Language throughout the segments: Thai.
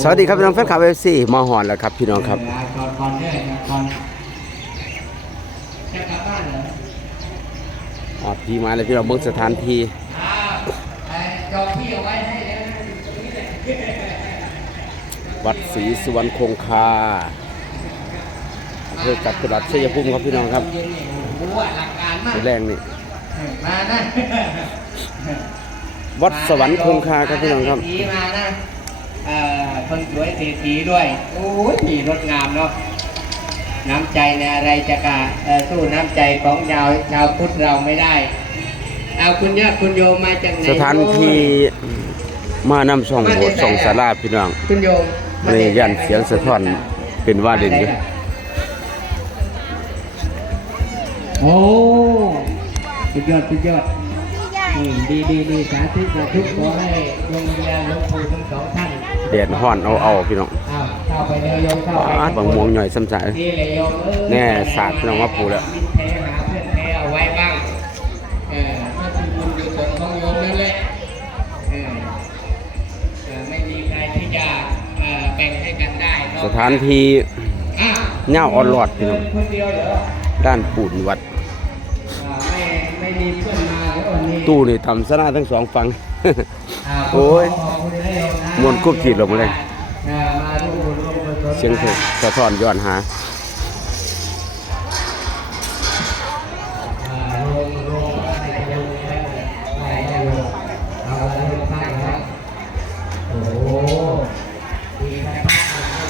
สวัสดีครับพี่น้องแฟนคลับเอฟซีมาหอนแล้วครับพี่น้องครับก่อนก่อนเนี่ยก่อนจะกลับบ้านเหรออ่าพี่มาเลยพี่น้องเบิ่งสถานที่อ้าวไอ้จองที่เอาไว้ให้แล้วนะวัดศรีสุวรรณคงคาอำเพื่อกับจังหวัดชัยภูมิครับพี่น้องครับเย็นๆนี่โอ้โหอลังการมากแรงนี่มานะวัดสวรรค์คงคาครับพี่น้องครับ คนสวยเศรษฐีด้วย โอ้ยมีรถงามเนาะน้ำใจในอะไรจะกะเอ่อสู้น้ำใจของชาวชาวพุทธเราไม่ได้ เอาคุณญาติคุณโยมมาจากไหนสถานที่มานำส่องโบสถ์ส่องศาลาพี่น้องคุณโยมมานี่จากไหยันเสียงสะท้อนเป็นว่าเด่นอยู่โอ้สุดยอดสุดยอดอืมดีดีดีสาธุสาธุขอให้ดวงวิญญาณหลวงปู่ทั้งสองท่าน แดดฮ้อนเอาเอาพี่น้องอ้าวเข้าไปเลยโยมเข้าไปอาดบางม่วงหน่อยซ้ำใจนี่เลยโยมเอ้ยแน่ศาสตร์พี่น้องว่าปู่แล้วมิตรแท้หาเพื่อนแท้เอาไว้บ้างเออเพื่อเป็นบุญกุศลของโยมนั่นแหละเออเออไม่มีใครที่จะเอ่อแบ่งให้กันได้เะสถานที่อะเหย้าอ่อนหลอดพี่น้องคนเดียวเหรอด้านปูนวัดอ่าไม่ไม่มีเพื่อนมาหรือวันนี้ตู้นี่ทำสนาทั้งสองฝั่งอ่าโอ้ยขบคุณนะโย มนะม่วนควบขีดลงมาเลยอ่ามาร่วมบุญร่วมกุศลเสียงเพลงสะท้อนย้อนหาอ่าโยมโยมอะไรจะโยมอะไรไหนจะโยมเอาอะไรโยมให้ครับโอ้โหดีครับ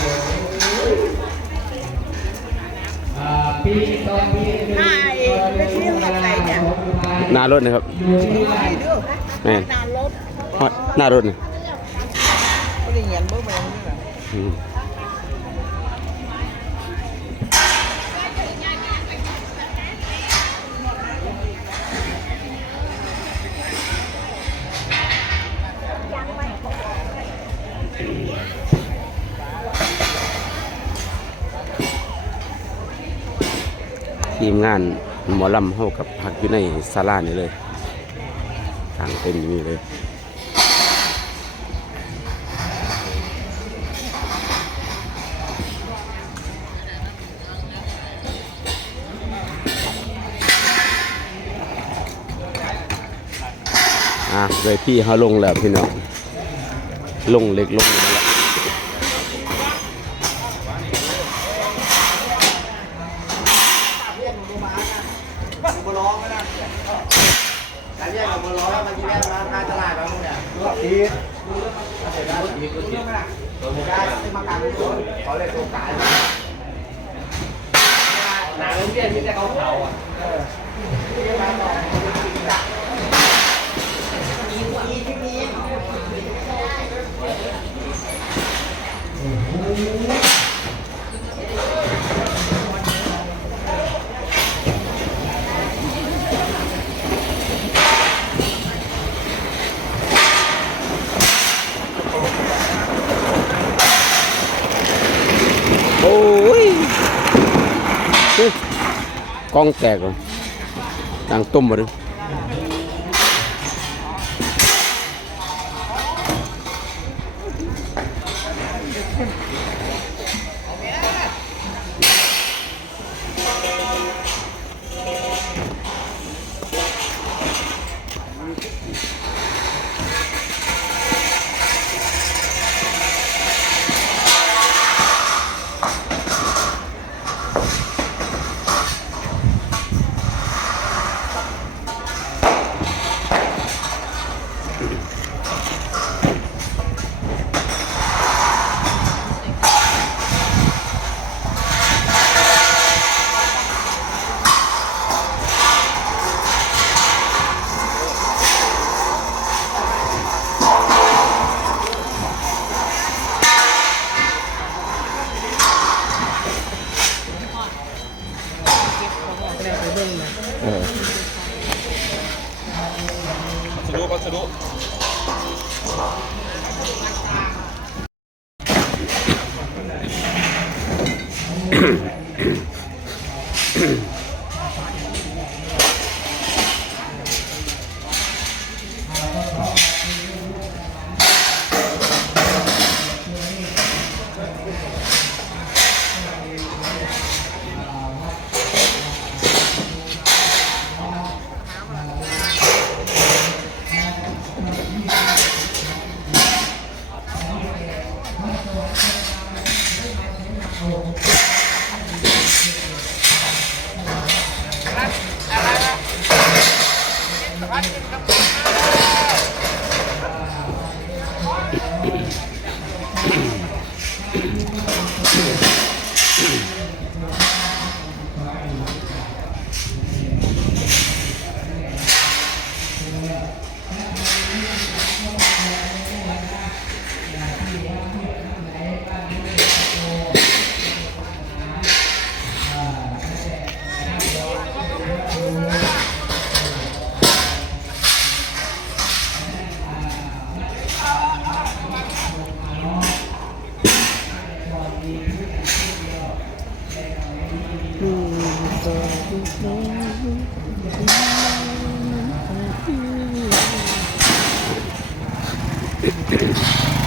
โยมอ่าปีตอนปีหนึ่งใช่ไม่เชื่ออะไรเนี่ยหน้ารถนะครับอยู่ที่ไหนแม่นนานรถฮอดหน้ารถนี่ ก็เลยเงียนเบิ่งไปนี่แหละ อืม ทีมงานหมอลำเฮากับพักอยู่ในศาลานี่เลยทางเต็มอยู่นี่เลย อะเลยพี่เขาลงแล้วพี่น้องลงเล็กลงแล้วการแยกออกมาล้อมันที่แยกมาทางตลาดแล้วเนี่ยรถทีเสร็จแล้วทีรถทีได้มาการเป็นคนเขาเลยโครงการหนาเรื่องเบี้ยที่จะเขาเผาอะ โอ้ยอุ๊ยกล้องแตกเลยดังต้มมาเลย 네. 밭으로 밭으로 entes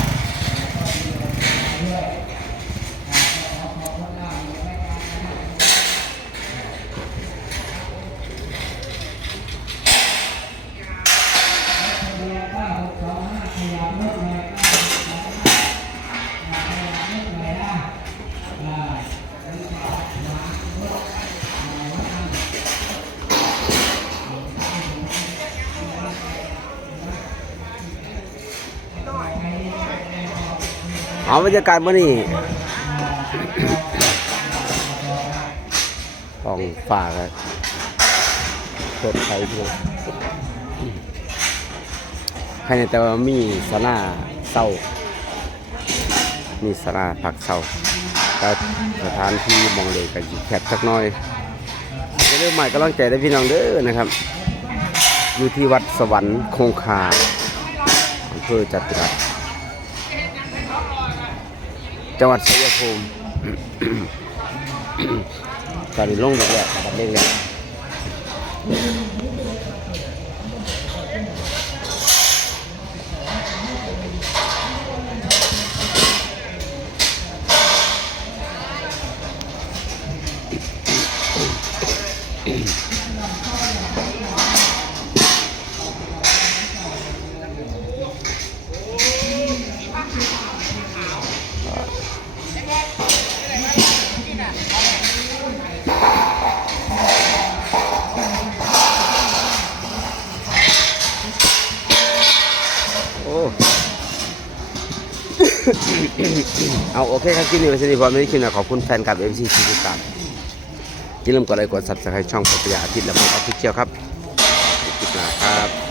เอาบรรยากาศมื่อนี้ต้องฝากสดใสด้วยภายในแต่ว่ามีสลาเศร้า มีสลาพักเศร้าแต่สถานที่มองเลยกันแคบสักหน้อยจะเริ่มใหม่ก็ลังใจได้พี่น้องเด้อนะครับ อยู่ที่วัดสวรรค์คงคาอำเภอจตุรัส จังหวัดชัยภูมิตอนนี้ลงหมดแล้วครับเล่งแล้ว เอาโอเคครับคลิปนี้เป็นสิริพรไม่ได้คลิปนะขอบคุณแฟนกับเอ็มซีที่ติดตามอย่าลืมกดไลค์กดซับสไครต์ช่องปัญญาอาทิตย์และผมออฟฟิเชียลครับคลิปหน้าครับ